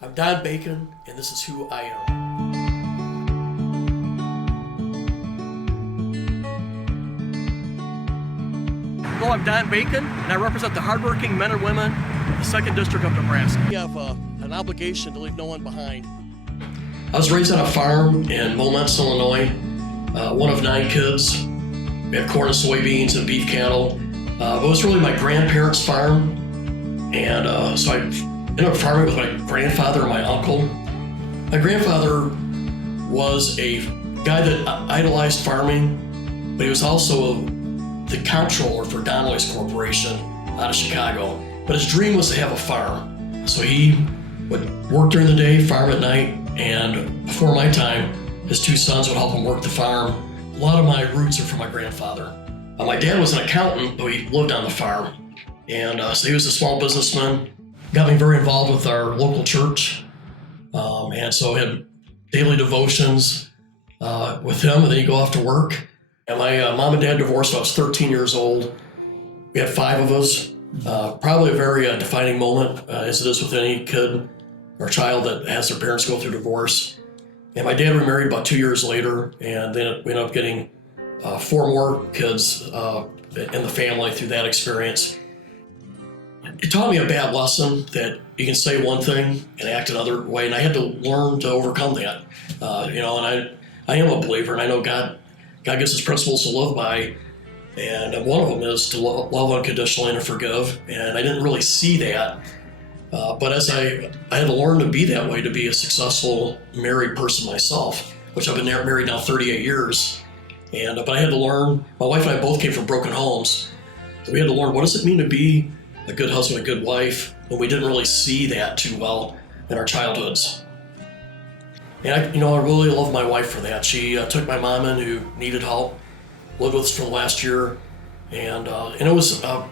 I'm Don Bacon, and this is who I am. Hello, I'm Don Bacon, and I represent the hardworking men and women of the 2nd District of Nebraska. We have an obligation to leave no one behind. I was raised on a farm in Momence, Illinois, one of 9 kids. We had corn and soybeans and beef cattle. It was really my grandparents' farm, and so I ended up farming with my grandfather and my uncle. My grandfather was a guy that idolized farming, but he was also the comptroller for Donnelly's Corporation out of Chicago. But his dream was to have a farm. So he would work during the day, farm at night, and before my time, his 2 sons would help him work the farm. A lot of my roots are from my grandfather. My dad was an accountant, but he lived on the farm. And so he was a small businessman, got me very involved with our local church. And so I had daily devotions with him, and then he'd go off to work. And my mom and dad divorced when I was 13 years old. We had 5 of us. Probably a very defining moment, as it is with any kid or child that has their parents go through divorce. And my dad remarried about 2 years later, and then we ended up getting 4 more kids in the family through that experience. It taught me a bad lesson that you can say one thing and act another way, and I had to learn to overcome that. And I am a believer, and I know God gives us principles to live by, and one of them is to love unconditionally and to forgive. And I didn't really see that, but as I had to learn to be that way, to be a successful married person myself, which I've been married now 38 years. But I had to learn. My wife and I both came from broken homes, so we had to learn, what does it mean to be a good husband, a good wife, when we didn't really see that too well in our childhoods. And I really love my wife for that. She took my mom in who needed help, lived with us for the last year, and it was a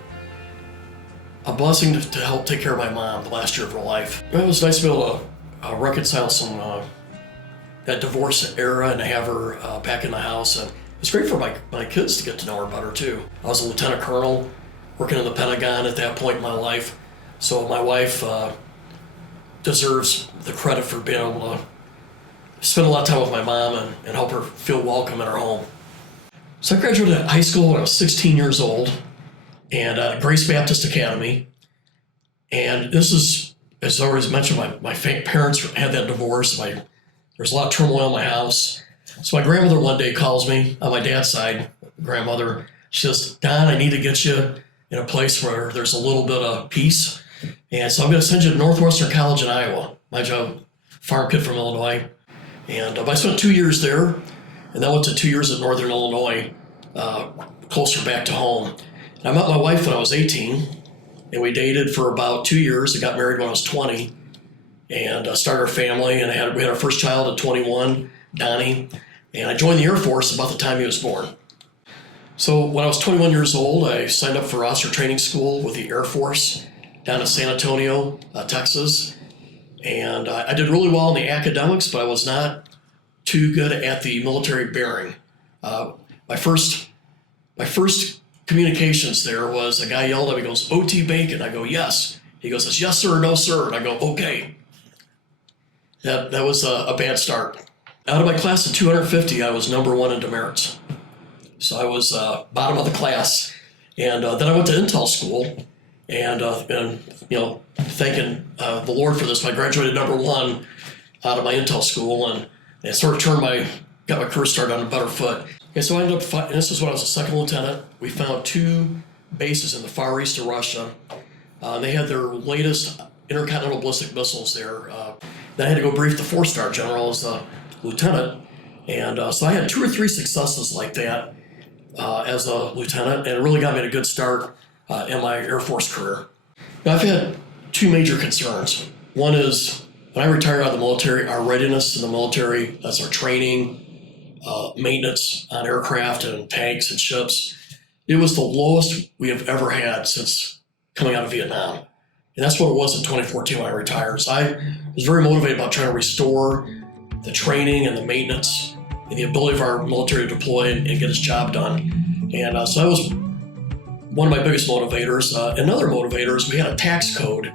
blessing to help take care of my mom the last year of her life. It was nice to be able to reconcile some that divorce era and to have her back in the house. And it was great for my kids to get to know her better too. I was a lieutenant colonel working in the Pentagon at that point in my life, so my wife deserves the credit for being able to spend a lot of time with my mom and help her feel welcome in her home. So I graduated high school when I was 16 years old, and Grace Baptist Academy. And this is, as I already mentioned, my parents had that divorce. There's a lot of turmoil in my house. So my grandmother one day calls me, on my dad's side, grandmother. She says, "Don, I need to get you in a place where there's a little bit of peace. And so I'm going to send you to Northwestern College in Iowa." My job, farm kid from Illinois. And I spent 2 years there, and then went to 2 years at Northern Illinois, closer back to home. And I met my wife when I was 18, and we dated for about 2 years. I got married when I was 20, and started our family, and we had our first child at 21, Donnie, and I joined the Air Force about the time he was born. So when I was 21 years old, I signed up for officer training school with the Air Force down in San Antonio, Texas. And I did really well in the academics, but I was not too good at the military bearing. My first communications there was a guy yelled at me, goes, "OT Bacon." I go, "Yes." He goes, "It's yes, sir, or no, sir." And I go, "Okay." That was a bad start. Out of my class of 250, I was number 1 in demerits. So I was bottom of the class. And then I went to Intel school, and thanking the Lord for this, I graduated number 1 out of my Intel school, and it sort of got my career started on a better foot. And so I ended up, and this is when I was a 2nd lieutenant. We found 2 bases in the far east of Russia. They had their latest intercontinental ballistic missiles there. Then I had to go brief the 4-star general as the lieutenant. And so I had 2 or 3 successes like that as a lieutenant, and it really got me a good start in my Air Force career. Now, I've had 2 major concerns. One is, when I retired out of the military, our readiness in the military, that's our training, maintenance on aircraft and tanks and ships. It was the lowest we have ever had since coming out of Vietnam. And that's what it was in 2014 when I retired. So I was very motivated about trying to restore the training and the maintenance and the ability of our military to deploy and get its job done. And so that was one of my biggest motivators. Another motivator is we had a tax code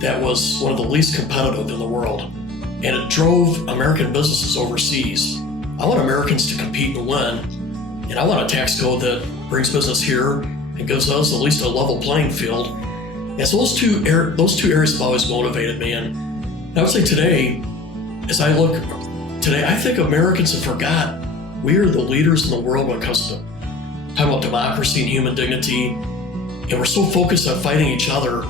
that was one of the least competitive in the world, and it drove American businesses overseas. I want Americans to compete and win, and I want a tax code that brings business here and gives us at least a level playing field. And so those two areas have always motivated me. And I would say today, as I look today, I think Americans have forgot we are the leaders in the world when it comes to talking about democracy and human dignity, and we're so focused on fighting each other.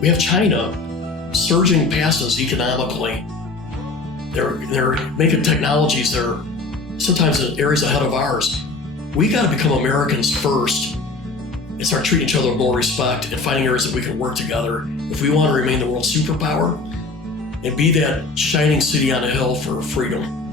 We have China surging past us economically. They're making technologies that are sometimes in areas ahead of ours. We got to become Americans first and start treating each other with more respect and finding areas that we can work together if we want to remain the world superpower and be that shining city on a hill for freedom.